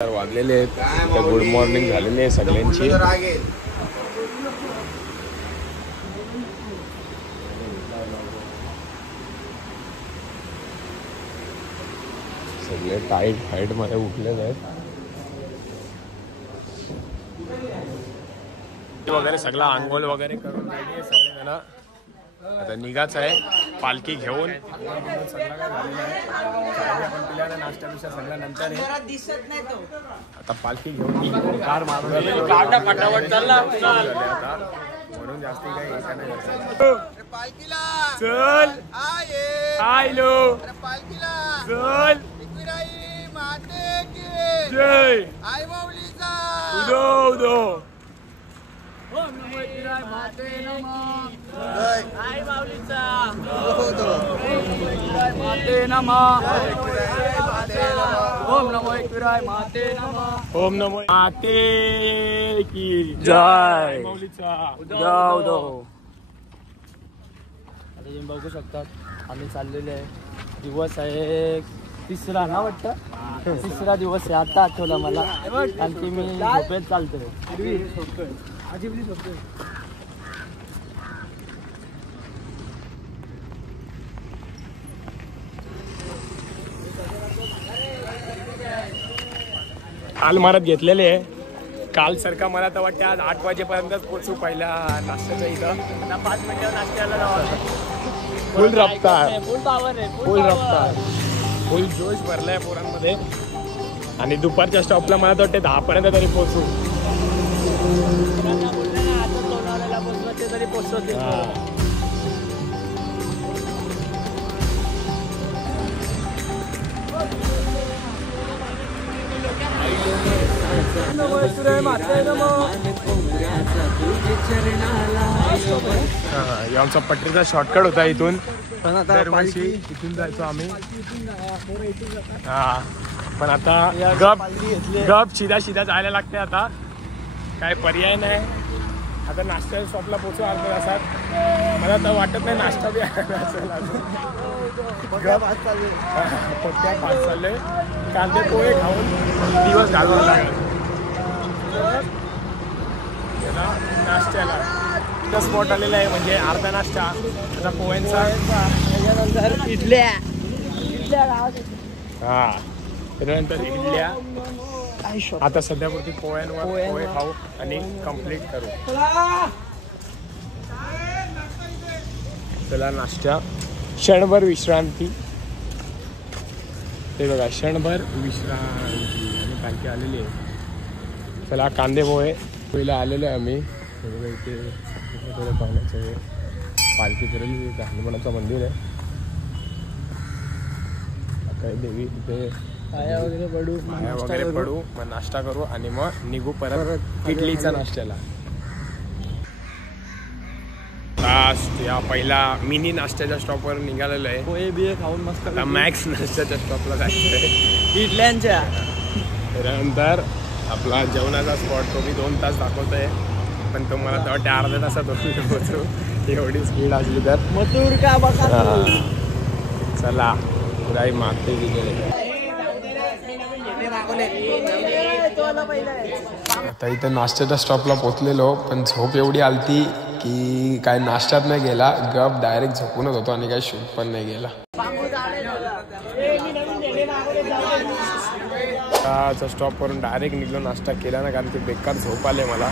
वाजलेले आहेत. Good morning झालेली आहे सगळ्यांची. सगळे टाईट मध्ये उठलेले आहेत वगैरे. सगळा आंघोळ वगैरे करून रेडी आहे सगळे जण. आता निघाच आहे पालखी घेऊन. नाश्ता सगळ्या नंतर आता पालखी घेऊन कार मारून म्हणून जास्ती काही एका नाही चल आयलो चल जय आई माऊलीचा उदो उदो. ओम नमो शिवाय माते नमः. आई माऊलीचा माते नमः. ओम नमो शिवाय माते नमः. ओम नमो माते की जय. माऊलीचा उदो उदो. आता तुम्ही बघू शकता आम्ही चाललेले आहे. दिवस आहे तिसरा ना वाटतं. तिसरा दिवस आहे. आता आठवला मला आणखी मी झोपेत चालतोय. काल मारत घेतलेले आहे. काल सारखा मला तर वाटतं आज 8 वाजेपर्यंतच पोहोचू पहिल्या नाश्त्याच्या इथं. 5 मिनिटावर नाश्त्याला जावं. फुल रफ्तार फुल पावर आहे. फुल रफ्तार फुल जोश भरलाय पोरांमध्ये. आणि दुपारच्या स्टॉपला मला तर वाटते 10 पर्यंत तरी पोहोचू. तरी पोहोचतो. आमचा पट्टीचा शॉर्टकट होता इथून. दरवर्षी इथून जायचो आम्ही. हा पण आता गप सीधा जायला लागते. आता काय पर्याय नाही. आता नाश्ता शॉपला पोहोचू अर्ध्या तासात. मला तर वाटत नाही नाश्ता बी असेल. पट्ट्या फास्ट चालले. कांदे पोहे खाऊन दिवस घालवायला लागेल. नाश्त्याला स्पॉट आलेला आहे म्हणजे अर्धा नाश्ता. आता पोह्यांचा त्याच्यानंतर इडल्या. हा त्याच्यानंतर इडल्या. आता सध्यापुरती पोह्यांवर पोहे खाऊ आणि कंप्लीट करू. चला नाश्ता. क्षणभर विश्रांती. ते बघा क्षणभर विश्रांती आणि पालखी आलेली आहे. चला कांदे पोहे पहिला आलेलो आहे आम्ही. इथे थोडं पाहण्याचं आहे. पालखी फिरली. हनुमानाचं मंदिर आहे. काय देवी तिथे पाया वगैरे पडू मग नाश्ता करू आणि मग निघू परत इडलीचा नाश्त्याला. लास्ट या पहिला मिनी नाश्त्याच्या स्टॉपवर निघालेलो आहे. पोहे बिहे खाऊन मस्त मॅक्स नाश्त्याच्या स्टॉपला जायचं इडल्यांच्या. त्यानंतर आपला जेवणाचा स्पॉट तो बी 2 तास दाखवत आहे. पण तो मला तर वाटतं अर्ध्या तासात पोहोचू. एवढी स्पीड असली तर मथुर का बघा. चला पुराई मागते गेले. आता इथं नाश्त्याच्या स्टॉपला पोचलेलो पण झोप एवढी आलती की काय नाश्त्यात नाही गेला. गप डायरेक्ट झोपूनच होतो आणि काय शूट पण नाही गेला. स्टॉप वरून डायरेक्ट निघलो. नाश्ता केला ना कारण की बेकार झोप आले मला.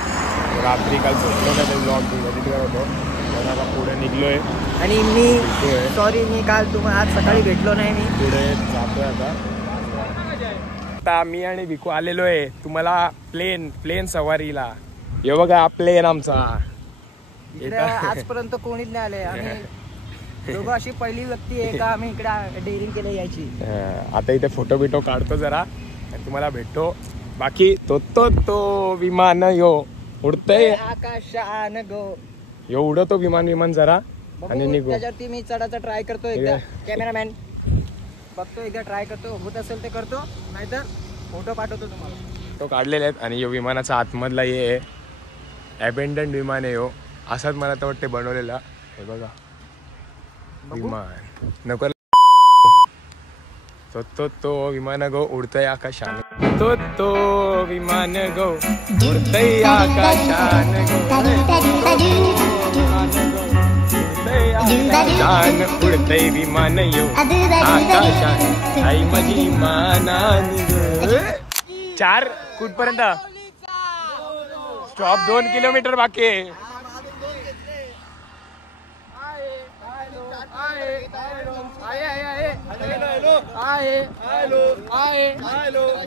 रात्री काल झोपलो नाही. ते ब्लॉग एडिट करत होतो. पण आता पुढे निघलोय. आणि मी काल तुम्हाला आज सकाळी भेटलो नाही. मी पुढे जातोय आता. मी आणि भिकू आलेलो आहे तुम्हाला प्लेन सवारीला. हे बघा प्लेन आमचा. आजपर्यंत कोणीच नाही आले. आम्ही दोघं अशी पहिली व्यक्ती आहे का आम्ही इकडे डेअरिंग केलं यायची. आता इथे फोटो बिटो काढतो जरा आणि तुम्हाला भेटतो. बाकी तो विमान यो उडतय आकाशान गो. यो उडतो विमान जरा आणि निघू. त्याच्यावरती मी चढायचा ट्राय करतो. एकदा कॅमेरामॅन बघतो. एकदा ट्राय करतो. होत असेल ते करतो नाहीतर फोटो पाठवतो तुम्हाला. फोटो काढलेले आहेत. आणि यो विमानाचा आतमधला ये अबेंडंट विमान आहे. यो असाच मला तर वाटते बनवलेला. हे बघा विमान नको तो विमान गो उडतय आकाशान तो विमान गो उडतय आकाशान आकाशान उडतय विमान यो आकाशान आई माझी मानान 4 कुठपर्यंत स्टॉप 2 किलोमीटर बाकी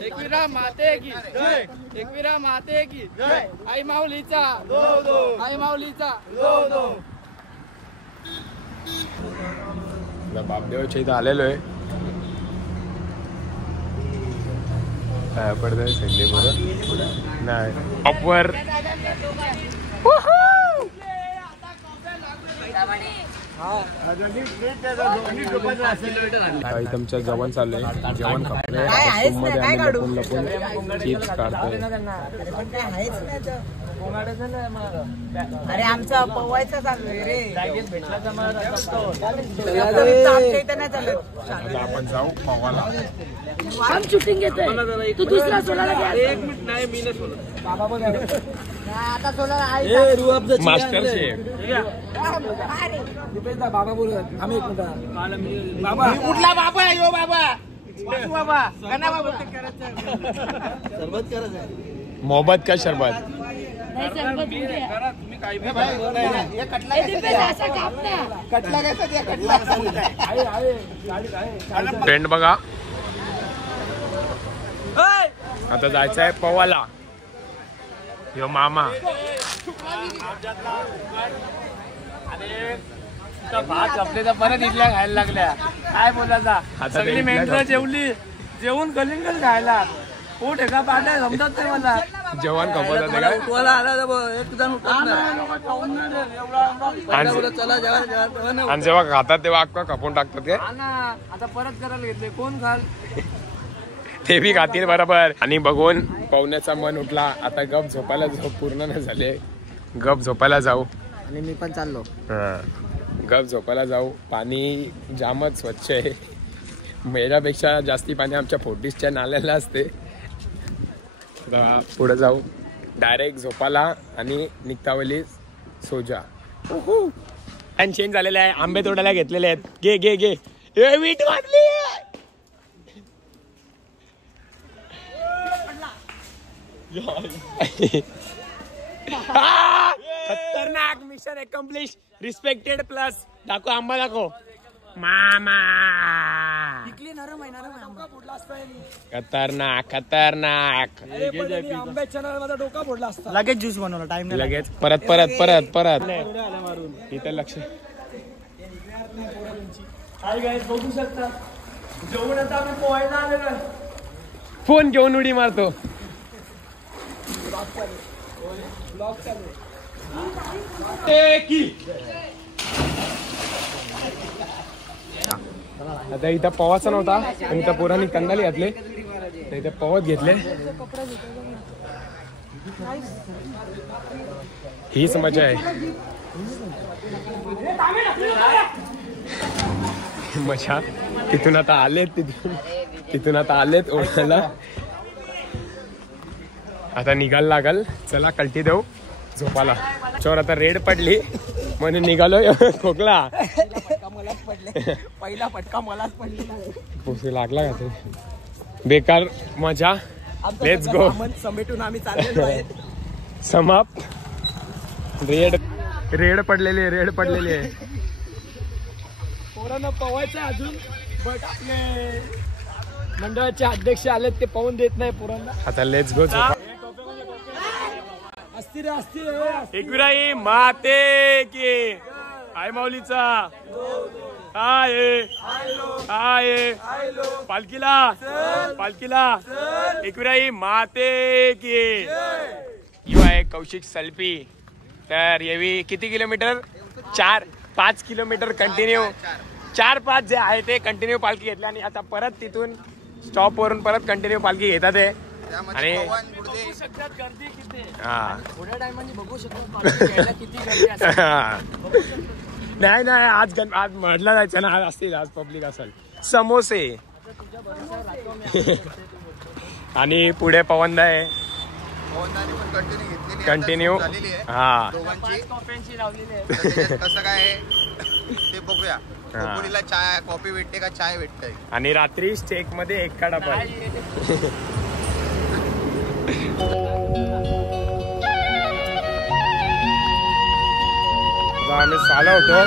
एकविरा माते की जय एकविरा माते की जय आई माऊलीचा आई माऊलीचा बापदेवाच्या इथं आलेलो आहे काय पडतंय संडे बरं नाही अपवर तुमच्या जेवण चाललंय जेवण चिप्स काढतोय अरे आमचा पवायचा चाललोय रे आता आपण जाऊ पवाला हम शूटिंग घेतोय तू दुसरा सोलाला घे 1 मिनिट नाही मी नाही सोलत बाबा बघ आता सोलाला मास्टर शेफ बाबा बोलत आम्ही 1 मिनिट बाबा कुठला बाबा आहे यो बाबा बाबा कना बाबा सरबत करायचं मोहब्बत का शरबत नाही सरबत घ्या तुम्ही काय हे कटला असा कापता कटला कसा ते कटला आहे फ्रेंड बघा आता जायचं आहे पवाला यो मामा भात आपले तर परत इथल्या खायला लागल्या काय बोलायचा सगळी मेंढर जेवून कलिंगच खायला पोट एका पाट्या जमतात नाही मला जेवण खपत होते काय तुला आला एक जण आणि जेव्हा खातात तेव्हा अक्का खपून टाकतात काय आता परत करायला घेतले कोण खाल ते बी खातील बरोबर आणि बघून पाहुण्याचा मन उठला आता गप झोपायला पूर्ण नाही झाले गप झोपायला जाऊ आणि मी पण चाललो गप झोपायला जाऊ पाणी जामच स्वच्छ आहे मेल्यापेक्षा जास्ती पाणी आमच्या फोर्टिसच्या नाल्याला असते पुढे जाऊ डायरेक्ट झोपाला आणि निघतावली सोजा आणि चेंज झालेले आहे आंबे तोडायला घेतलेले आहेत घे घे घे ए वीट वाजली खतरनाक मिशन अकम्प्लिश रिस्पेक्टेड प्लस दाखव आंबा दाखव मामा खतरनाक खतरनाक डोका फोडला असता लगेच ज्यूस बनवला टाइम लगेच परत परत परत परत इथं लक्ष बघू शकता जेवण आता आम्ही पोहायला आलेलो आहे फोन घेऊन उडी मारतो आता इथं पवाचा नव्हता आणि इथं पोरांनी कंदाली घातले इथं पवत घेतले हीच मजा आहे मजा तिथून आता आलेत तिथून आता आलेत ओढायला आता निघायला लागल चला कल्टी देऊ झोपाला चोर आता रेड पडली म्हणून निघालो खोकला पहिला फटका मलाच पडला लागला का ते बेकार मजा लेट्स गो समेटून आम्ही चाललेलो आहे समाप्त रेड पडलेली आहे पोरांना पवायचं अजून बट आपले मंडळाचे अध्यक्ष आलेत ते पाहून देत नाही पोरांना आता लेट्स गो अस्थिर माते की आई माऊलीचा पालखीला एकविराई माते की यू आहे कौशिक सल्फी तर येवी किती किलोमीटर 4-5 किलोमीटर कंटिन्यू 4-5 जे आहे ते कंटिन्यू पालखी घेतली आणि आता परत तिथून स्टॉप वरून परत कंटिन्यू पालखी घेतात आहे आणि नाही आज म्हटलं जायचं ना आज असतील आज पब्लिक असेल समोसे आणि पुढे पवनदा आहे कंटिन्यू. हा कसं काय ते बघूया. कोकणीला चाय कॉफी भेटते का चाय भेटते. आणि रात्री स्टेक मध्ये एक काढा आम्ही चालत होतो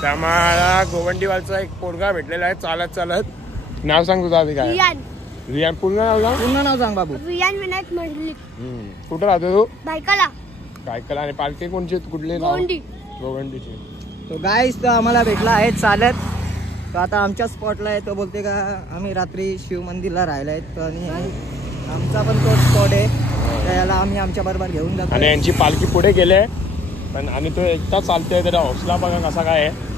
त्यामुळे गोवंडीवालचा एक पोरगा भेटलेला आहे चालत चालत. नाव सांग तुझं आधी काय? रियान. पूर्ण नाव सांग. पूर्ण नाव सांग बाबू. रियान विनायक मंडलिक. कुठं राहतो तू? बायकाला. बायकाला. आणि पालखी कोणची कुठले? गोवंडीची. तो गाईस तो आम्हाला भेटला आहे चालत. तो आता आमच्या स्पॉटला आहे. तो बोलते का आम्ही रात्री शिव मंदिरला राहिला आहेत आणि आमचा पण तो स्पॉट आहे त्याला आम्ही आमच्या बरोबर घेऊन जातो. आणि यांची पालखी पुढे गेले पण आणि तो एकटाच चालतोय. त्याचा हौसला बघा कसा काय आहे.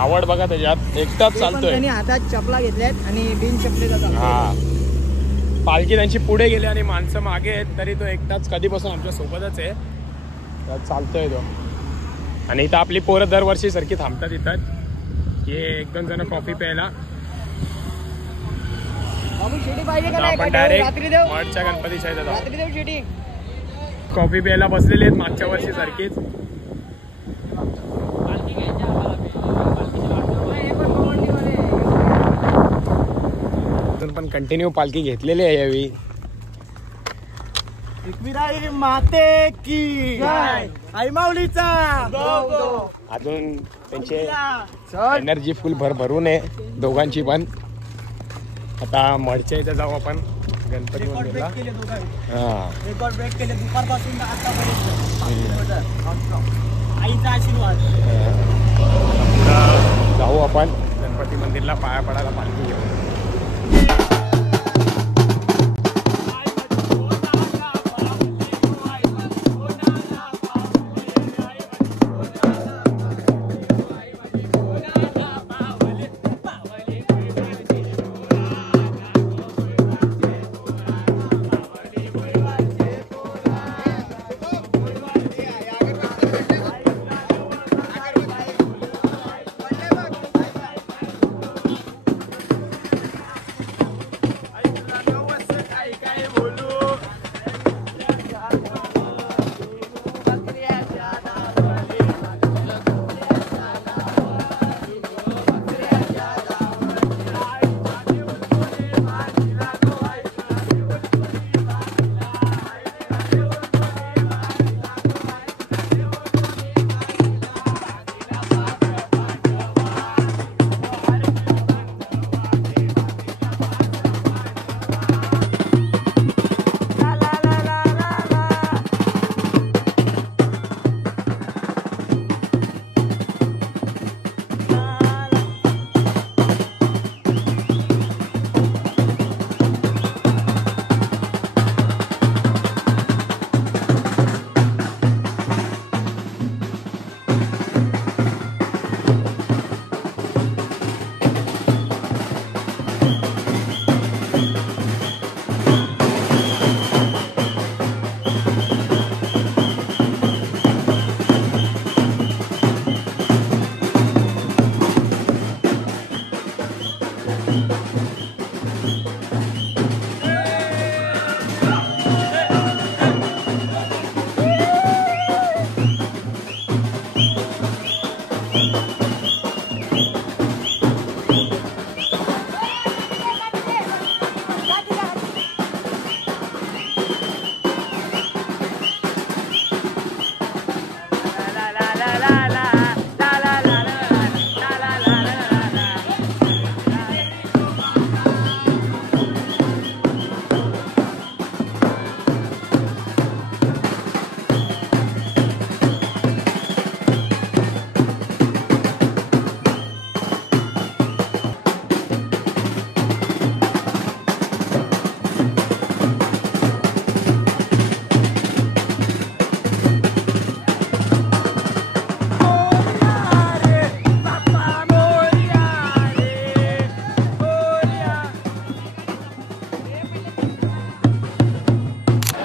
आवड बघा त्याच्यात. एकटाच चालतोय. त्यांनी हातात चपला घेतल्यात आणि बिन चपलेचा चालतोय. हा पालखी त्यांची पुढे गेली आणि माणसं मागे आहेत तरी तो एकटाच कधीपासून आमच्या सोबतच आहे. चालतोय तो. आणि इथं आपली पोरं दरवर्षी सारखी थांबतात इथं हे एक दोन जण कॉफी प्यायला. आपण डायरेक्ट मठच्या गणपतीच्या इथं कॉफी प्यायला बसलेले आहेत मागच्या वर्षी सारखीच. पण कंटिन्यू पालखी घेतलेली आहे यावेळी. एकविराई माते की आई माऊलीचा. अजून त्यांचे एनर्जी फुल भरभरून आहे दोघांची पण. आता मडच्या इथे जाऊ आपण गणपती मंदिरला. रेकॉर्ड ब्रेक केले दुपारपासून आतापर्यंत. आईचा आशीर्वाद. जाऊ आपण गणपती मंदिरला पाया पडायला पालखी घेऊन.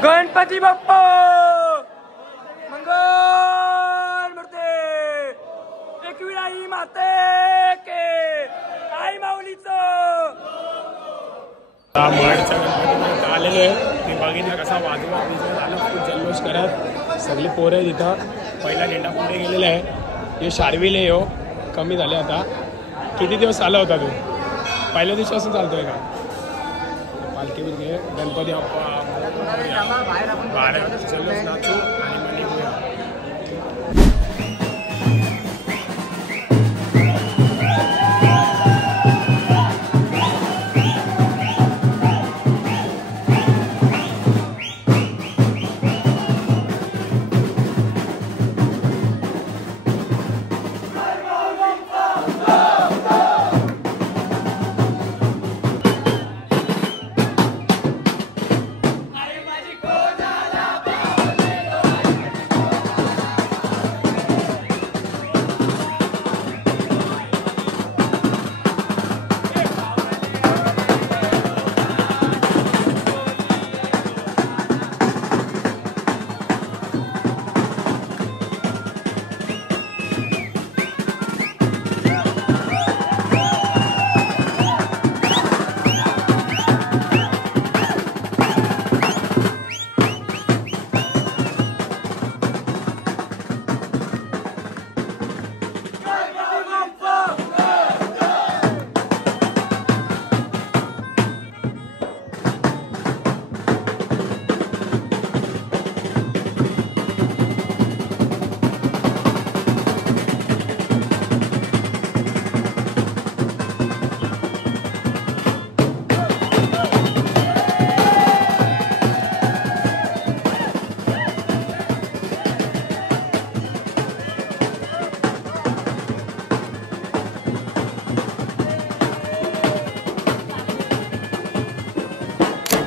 गणपती बाप्पा मंगल मूर्ती. एकविराई माते के आई माऊलीचं मडच्या गणपतीमध्ये आलेलो आहे ते बघितलं कसा वाजवा झालं खूप जल्लोष करत सगळे पोरं आहेत इथं पहिला झेंडा पुढे गेलेला आहे हे शार्विल आहे हो कमी झाले आता किती दिवस आला होता तू पहिल्या दिवसापासून चालतोय का पालखी बिलखी गणपती बाहेर जल्लोष नाचू आणि मग निघूया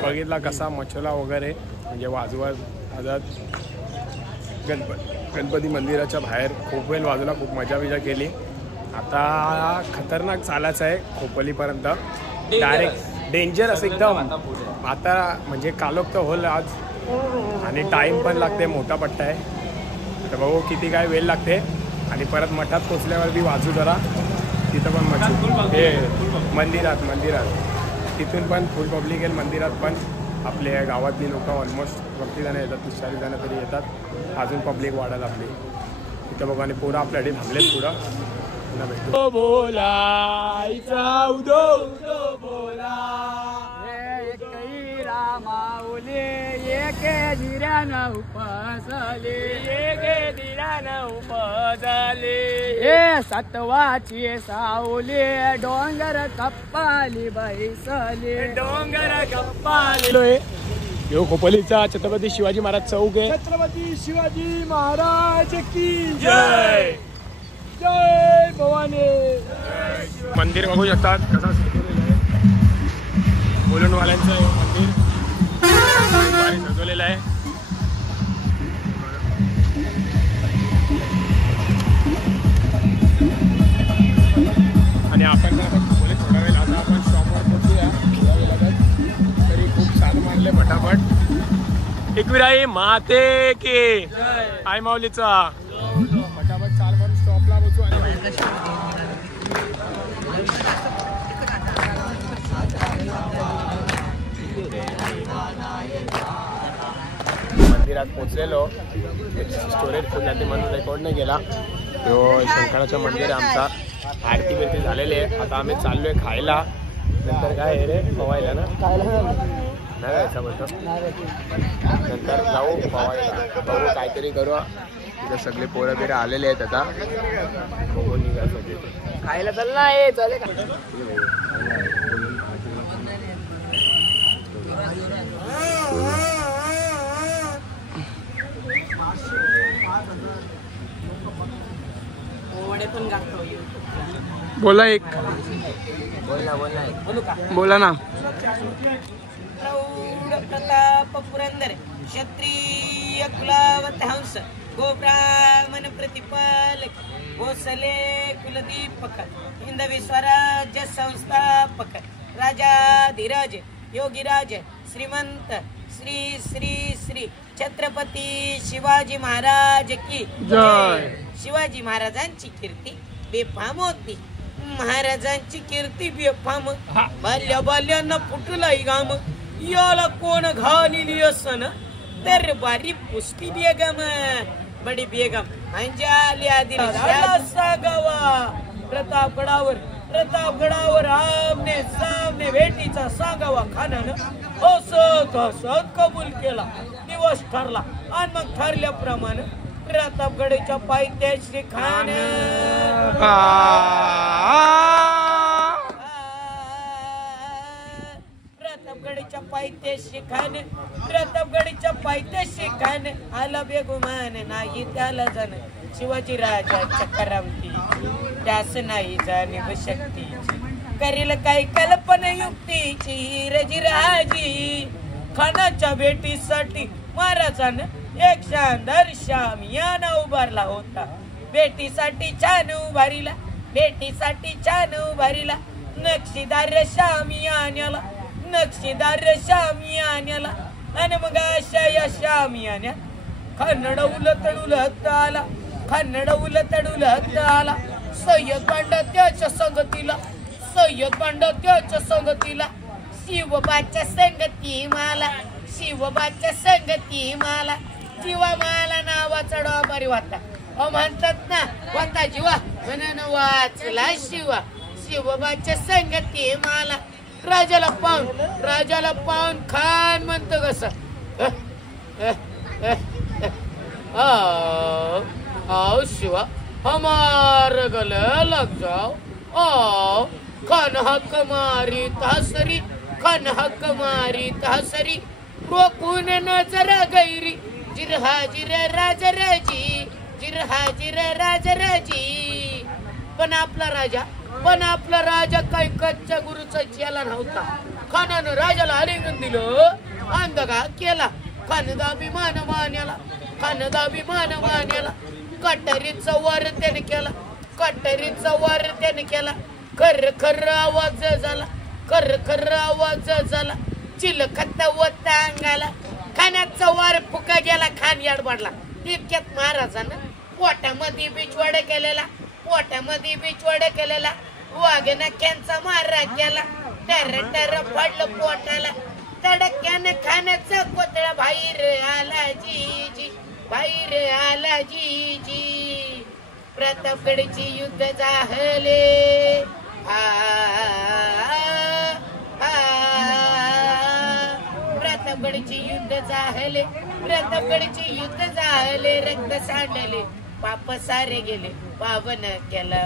बघितला कसा मच्छला वगैरे म्हणजे वाजवत गणपती मंदिराच्या बाहेर खूप वेळ वाजवला खूप मजा बिजा केली आता खतरनाक चालायचं आहे खोपोलीपर्यंत डायरेक्ट डेंजर असं एकदम आता म्हणजे कालोख तर होईल आज आणि टाईम पण लागते मोठा पट्टा आहे तर बघू किती काय वेळ लागते आणि परत मठात पोचल्यावर बी वाजू जरा तिथं पण मच्छी हे मंदिरात तिथून पण फुल पब्लिक आहे मंदिरात पण आपल्या गावातली लोक ऑलमोस्ट 30 जण येतात 40 जण तरी येतात अजून पब्लिक वाढायला आपली तिथं बघा आणि पोरं आपल्याकडे थांबलेत पुढं भेटतो बोलायचा उदो बोला माऊली एके धीरानं उपसले ए सत्वाची सावली डोंगर कप्पाली बैसले यो खोपोलीचा छत्रपती शिवाजी महाराज चौक आहे छत्रपती शिवाजी महाराज की जय जय भवानी मंदिर बघू शकतात कसं बोलूनवाल्यांचं आहे मंदिर सजवलेलं आहे आणि आपण खोपोलीत थोडा वेळ आता आपण शॉपवर पोहोचूया तरी खूप छान मानले फटाफट एकविराई माते की आई माऊलीचा फटाफट चाल म्हणून स्टॉपला पोहोचू आणि मंदिरात पोचलेलो स्टोरेज फुल जाते म्हणून रेकॉर्ड नाही केला तो शंकराचं मंदिर आहे आमचा आरती बिरती झालेली आहे आता आम्ही चाललोय खायला नंतर काय आहे रे पवायला ना नाही जायचं बोलतो नंतर जाऊ पवायला बघू काहीतरी करू तिथे सगळे पोरं बिरं आलेले आहेत आता बघू निघायचं खायला चल नाही चालेल बोला एक बोला ना प्रताप पुरंदर क्षत्रिय कुलावत हंस गोब्राह्मण प्रतिपालक भोसले कुलदीपक हिंदवी स्वराज्य संस्थापक राजाधिराज योगीराज श्रीमंत श्री श्री श्री छत्रपती शिवाजी महाराज की जय. शिवाजी महाराजांची कीर्ती बेफाम होती महाराजांची कीर्ती बेफाम बाल्या बाल्यांना फुटलाय गाम याला कोण घालिली असन तर बारी पुष्टी बेगम बडी बेगम अंजाल्या दिल्या सागावा प्रतापगडावर आमने सामने भेटीचा सांगावा खानानं हसत हसत कबूल केला दिवस ठरला आणि मग ठरल्याप्रमाणे प्रतापगडच्या पायथ्याशी खान प्रतापगडच्या पायथ्याशी खान आला बेगुमान नाही त्याला जण शिवाजी राजाच्या करामती त्यास नाही जाणीव शक्तीची करील काही कल्पना युक्तीची रजिराजी खानाच्या भेटीसाठी महाराजानं एक शानदार शामियाना उभारला होता भेटीसाठी छान उभारीला नक्षीदार शामियान्याला आणि मग अशा या शामियान्या खन्नड उलतडूल आला सय्यद पांडा त्याच्या संगतीला शिवबाच्या संगती मला जीवा मला नावाचा डोंबारी वाटा म्हणतात ना वाटा जीवा म्हणून वाचला शिवबाच्या संगती मला राजाला पाहून खान म्हणतो कसं आओ शिवा हमार गले लग जाओ आओ खान हक मारी तासरी रोकून नजर गैरी जिर राजी पण आपला राजा काही कच्च्या गुरुचा चेला नव्हता खानानं राजाला आलिंगन दिलं अंधगा केला खानदाबी मानवान्याला कटारीचा वार त्याने केला खर आवाज झाला चिलखत वता अंगाला खाण्याचा वार फुका गेला खान याड पडला इतक्यात महाराजानं पोटामध्ये बिचवाडा केलेला वाघनक्यांचा मारा केला टर पडलं पोटाला तडक्यानं खाण्याचा कोतळा बाहेर आला जी प्रतापगडची युद्ध झाले प्रतापगडची युद्ध झाले रक्त सांडले पाप सारे गेले पावन केला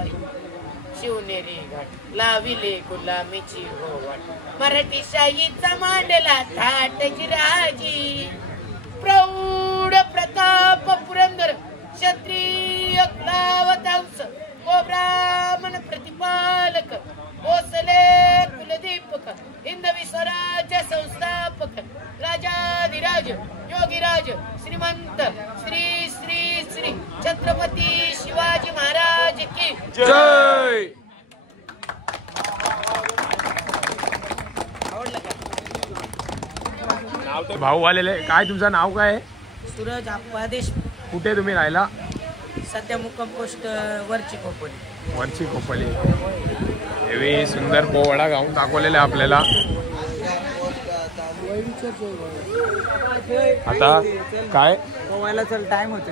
शिवनेरी घाट लाविले गुलामीची होवाट मराठी शाहीचा मांडला थाट जिराजी प्रौढ प्रताप पुरंदर क्षत्रिय कुलावतांस ओ ब्राह्मण प्रतिपालक भोसले कुलदीपक हिंदवी स्वराज्य संस्थापक राजाधिराज योगीराज श्रीमंत श्री श्री श्री छत्रपती शिवाजी महाराज की जय. भाऊ आलेले काय तुमचं नाव काय आहे? सूरज आदेश. कुठे तुम्ही राहिला? सध्या मुक्काम पोस्ट वरची खोपोली. हेवी सुंदर पोवाडा गाऊन दाखवलेला आपल्याला. आता काय पोवायला चल टाइम होतो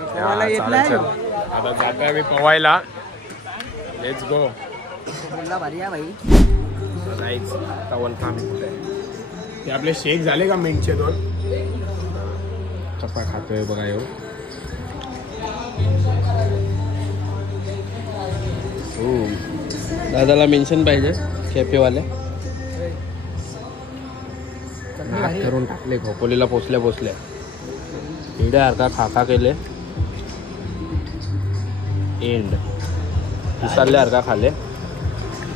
आता जातोय मी पोवायला. Let's go. बोलला भारी आहे भाई. नाहीच टवल काम ते आपले शेक झाले का मिंटचे 2 चपा खातोय बघा येऊ. दादाला मेन्शन पाहिजे कॅफेवाले करून टाकले. खोपोलीला पोचल्या इडे अर्धा खाका केले एंड विसरले अर्धा खाले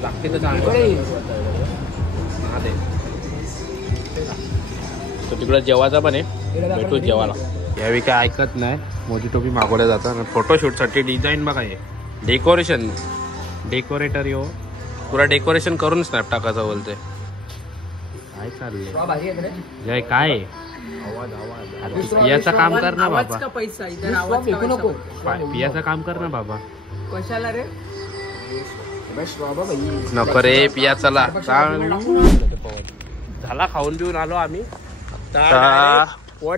लागते तर तो तिकडं जेवायचा पण आहे. भेटू जेवायला. यावेळी काय ऐकत नाही. मोदी टोपी मागवल्या जातात. फोटोशूटसाठी डिझाईन बघा हे डेकोरेटर यो पुरा डेकोरेशन करून स्नॅप टाकायचं बोलते. काय चाललंय जय काय पियाचं काम कर ना बाबा. पियाचं काम कर ना बाबा. कशाला रे नको रे पिया चला झाला खाऊन पिऊन आलो आम्ही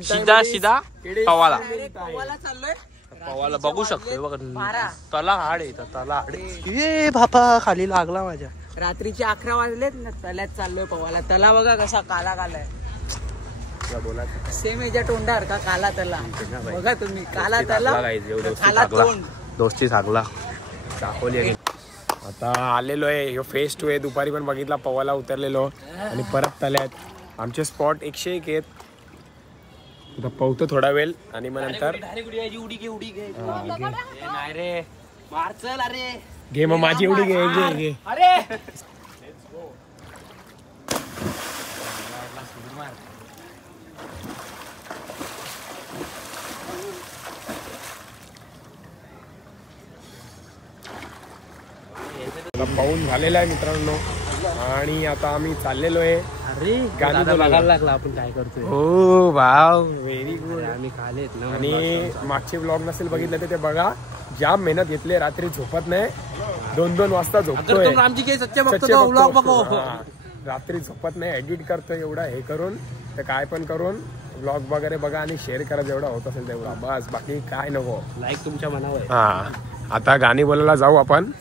सीधा सीधा पवाला पवाला बघू शकतोय बघ तला हाड आहे तला हाड ये बापा खाली लागला माझ्या. रात्रीचे 11 वाजलेत ना तल्यात चाललोय पवाला. तला बघा कसा काला कालाय सेम याच्या तोंडार का काला तला बघा तुम्ही. काला तला काला तोंड दोस्ती सागला दाखवली. आता आलेलो आहे फेस 2 आहे. दुपारी पण बघितला पवाला उतरलेलो आणि परत तल्यात. आमचे स्पॉट 101 आहेत. आता पवतो थोडा वेळ आणि मग नंतर घे मग माझी एवढी घे. पाहून झालेला आहे मित्रांनो आणि आता आम्ही चाललेलो आहे. अरे गाणी बघायला लागला आपण काय करतोय. हो वाव व्हेरी गुड. आम्ही खालेत ना. आणि मागचे ब्लॉग नसेल बघितलं तर ते बघा. जाम मेहनत घेतली. रात्री झोपत नाही. 2-2 वाजता झोपतोय. रात्री झोपत नाही. एडिट करतोय एवढा हे करून तर काय पण करून ब्लॉग वगैरे बघा आणि शेअर करा जेवढा होत असेल तेवढा. बस बाकी काय नको. लाईक तुमच्या मनावर. हा आता गाणी बोलायला जाऊ आपण.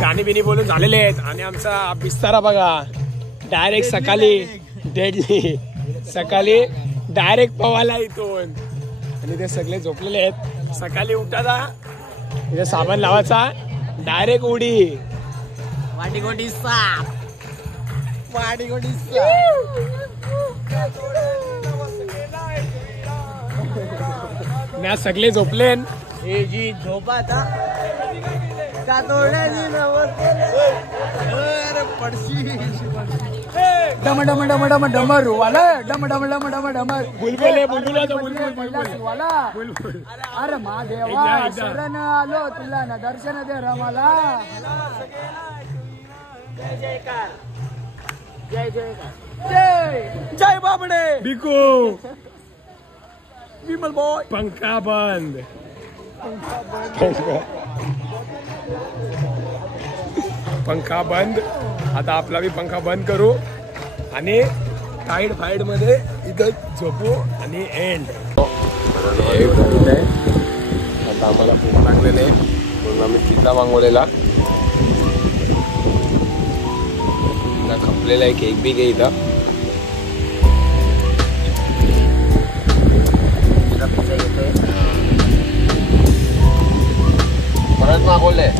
गाणी बिनी बोलून झालेले आहेत आणि आमचा बिस्तारा बघा डायरेक्ट सकाळी डेडली सकाळी डायरेक्ट पवाला इथून आणि ते सगळे झोपलेले आहेत. सकाळी उठायचा इथे साबण लावायचा डायरेक्ट उडी वाटीगोटी साप वाटीगोटी मी सगळे झोपले. हे जी झोपाता डम डम डम डम डमर वाला डम डम डम डम डमर बुलबुल वाला. अरे महादेवा शरण आलो तुला ना दर्शन दे रमाला. जय जयकार जय जयकार जय जय बाबडे बिकू विमल बॉय. पंखा बंद. पंखा बंद. आता आपला भी पंखा बंद करू आणि टाईड फाईड मध्ये इथं झोपू आणि एंड. आता आम्हाला भूक लागलेले म्हणून आम्ही पिझ्झा मागवलेला. खपलेला आहे केक बी घे इथं. परत मागवलंय